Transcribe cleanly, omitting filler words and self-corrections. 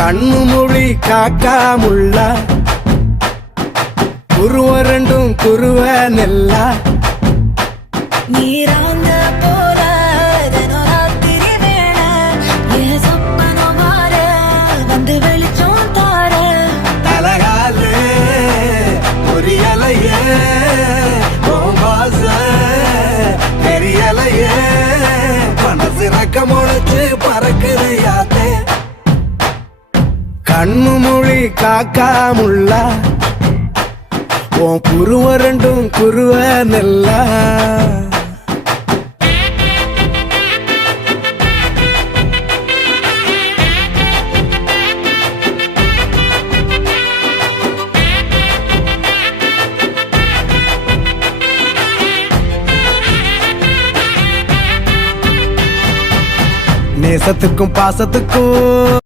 கண்ணு மொழி காக்காமுள்ள குருவ ரெண்டும் குருவ நெல்லா நீராங்க போல ராத்திரி வேண என் சொப்பனம் மாற வந்து வெளிச்சம் தார தலகாலே பொரியலையே ஓம்பாச பெரியலையே மனசு ரக்க முளைச்சு பறக்குது யாத்தே கண்ணு மொழி காக்காமுள்ள உன் குருவ ரெண்டும் குருவ நெல்லா நேசத்துக்கும் பாசத்துக்கும்